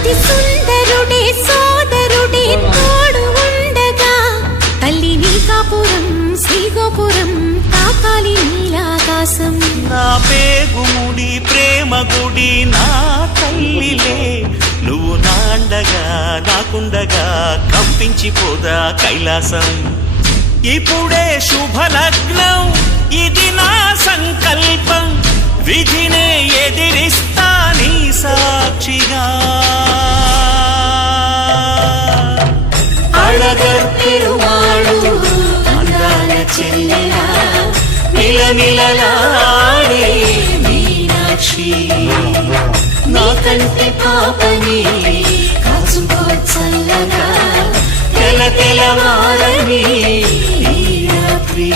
అతి సుందరుడే సోదరుడే తోడు ఉండగా తల్లి నీ కాపురం శ్రీగోపురం తాకాలి నీలాకాశం. నా పేగుముడి ప్రేమ గుడి నా తల్లిలే, నువ్వు నాండగా నాకుండగా కంపించిపోదా కైలాసం. ఇప్పుడే శుభలగ్నం ఇది నా సంకల్పం, విధినే ఎదిరిస్తా నీ సాక్షిగా. అళగర్ పెరుమాళు అందాల చెల్లెలా మిలమిలలాడే మీనాక్షి, నాకంటే పాపని కాచుకో చల్లగా తెల తెలవారని రాత్రి.